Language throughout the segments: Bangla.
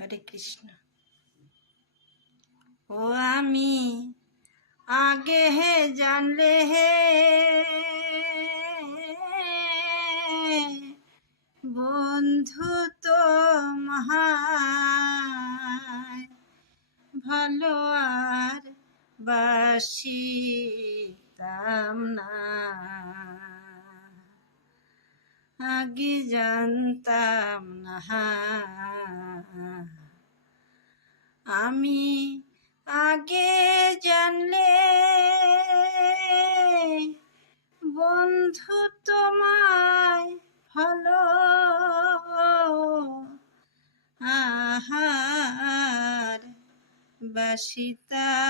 হরে কৃষ্ণ। ও আমি আগে হে জানলে হে, বন্ধু তো মহায় ভালো আর বাসিতাম না। আগে জানতাম না। আমি আগে জানলে বন্ধু তোমায় ভালো। আহার বাসিতাম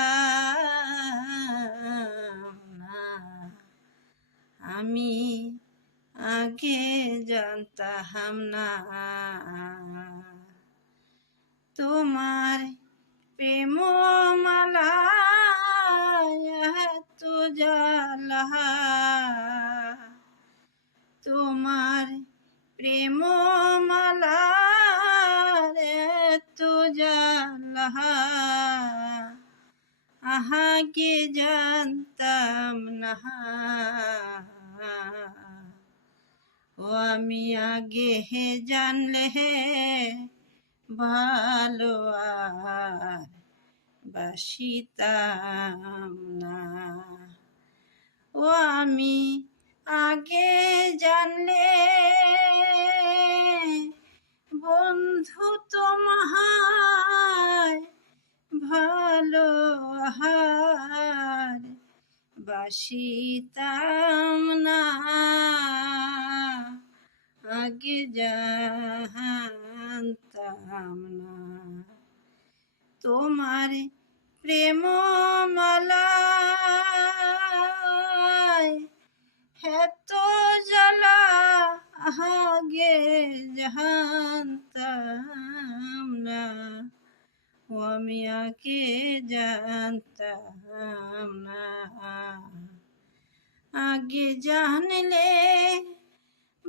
না। আমি আগে জানতাম না তোমার প্রেম মালা তো জ্বালা তোমার প্রেম মালা তো জ্বালা আহাকে জানতাম না ও আমি আগে হে জানলে হে ভালো আর বাসিতাম না। ও আমি আগে জানলে বন্ধু তোমায় ভালো আহার বাসিতাম না। আগে জানতাম না তোমার প্রেম মালায় এত জ্বালা আগে জানতাম না ও আমি আগে জানতাম না আগে জানলে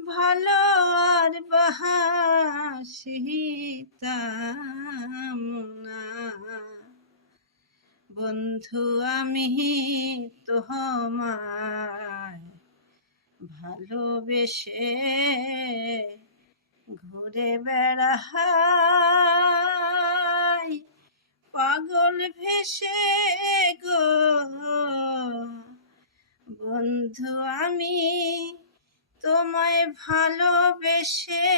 ভালো আর বাহাসিতাম বন্ধু আমি তোমায় ভালোবেসে ঘুরে বেড়াই। পাগল ভেসে গো। বন্ধু আমি তোমায় ভালোবেসে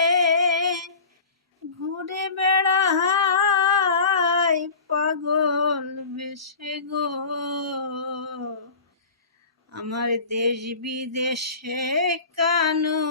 ঘুরে বেড়াই পাগল বেশে গো। আমার দেশ বিদেশে কানু